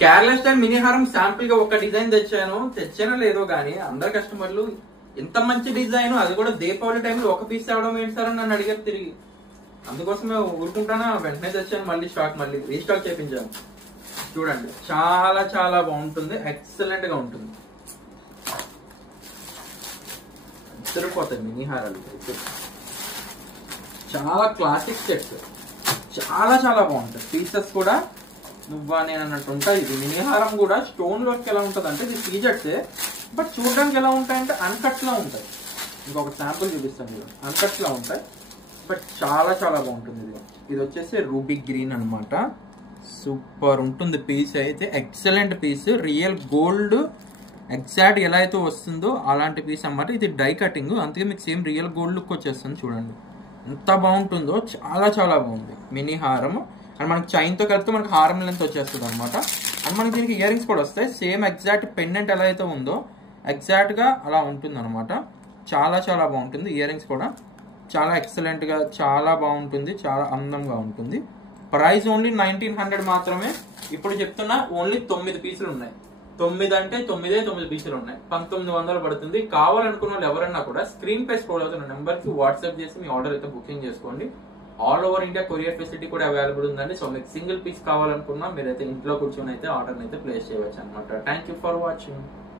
Kerala style mini హారం sample గా ఒక డిజైన్ తెచ్చానో లేదో గానీ అందరు కస్టమర్లు ఎంత మంచి డిజైన్, అది కూడా దీపావళి టైంలో ఒక పీస్ తేవడం ఏంటి సార్ అని నన్ను అడిగారు తిరిగి. అందుకోసమే ఊరుకుంటానా, వెంటనే తెచ్చాను, మళ్ళీ రీస్టాక్ చేయించాను. చూడండి చాలా చాలా బాగుంటుంది, ఎక్సలెంట్ గా ఉంటుంది. సరిపోతాయి మినీ హారాలు, చాలా క్లాసిక్ సెట్స్, చాలా చాలా బాగుంటాయి. పీసెస్ కూడా నువ్వా నేను అన్నట్టు ఉంటాయి. ఇది మినీ హారం కూడా స్టోన్ వర్క్ ఎలా ఉంటుంది అంటే ఇది సీజెట్సే, బట్ చూడడానికి ఎలా ఉంటాయంటే అన్కట్స్ లా ఉంటాయి. ఇంకొక శాంపుల్ చూపిస్తాను చూడండి, అన్కట్స్ లా ఉంటాయి, బట్ చాలా చాలా బాగుంటుంది. ఇది వచ్చేసి రూబీ గ్రీన్ అనమాట. సూపర్ ఉంటుంది పీస్ అయితే, excellent piece, real gold exact ఎలా అయితే వస్తుందో అలాంటి పీస్ అన్నమాట. ఇది డై కటింగ్, అందుకే మీకు సేమ్ రియల్ గోల్డ్ లుక్ వచ్చేస్తుంది. చూడండి ఎంత బాగుంటుందో, చాలా చాలా బాగుంది మినీ హారం. అండ్ మనకి చైన్తో కలిపితే మనకి హారం లెంత్ వచ్చేస్తుంది అనమాట. అండ్ మనకి దీనికి ఇయర్ రింగ్స్ కూడా వస్తాయి. సేమ్ ఎగ్జాక్ట్ పెండెంట్ ఎలా అయితే ఉందో ఎగ్జాక్ట్ గా అలా ఉంటుంది అనమాట. చాలా చాలా బాగుంటుంది. ఇయర్ రింగ్స్ కూడా చాలా ఎక్సలెంట్ గా చాలా బాగుంటుంది, చాలా అందంగా ఉంటుంది. ప్రైస్ ఓన్లీ 1900 మాత్రమే. ఇప్పుడు చెప్తున్నా ఓన్లీ 9 పీసులు ఉన్నాయి. 9 అంటే 9 పీసులు ఉన్నాయి, 1900 పడుతుంది. కావాలనుకున్న వాళ్ళు ఎవరన్నా కూడా స్క్రీన్ పై స్క్రోల్ అవుతున్న నెంబర్ కి వాట్సాప్ చేసి మీ ఆర్డర్ అయితే బుకింగ్ చేసుకోండి. All over India courier facility కూడా అవైలబుల్ ఉందండి. సో మీకు సింగిల్ పీస్ కావాలనుకున్నా మీరైతే ఇంట్లో కూర్చొని అయితే ఆర్డర్ అయితే ప్లేస్ చేయవచ్చు అనమాట. Thank you for watching.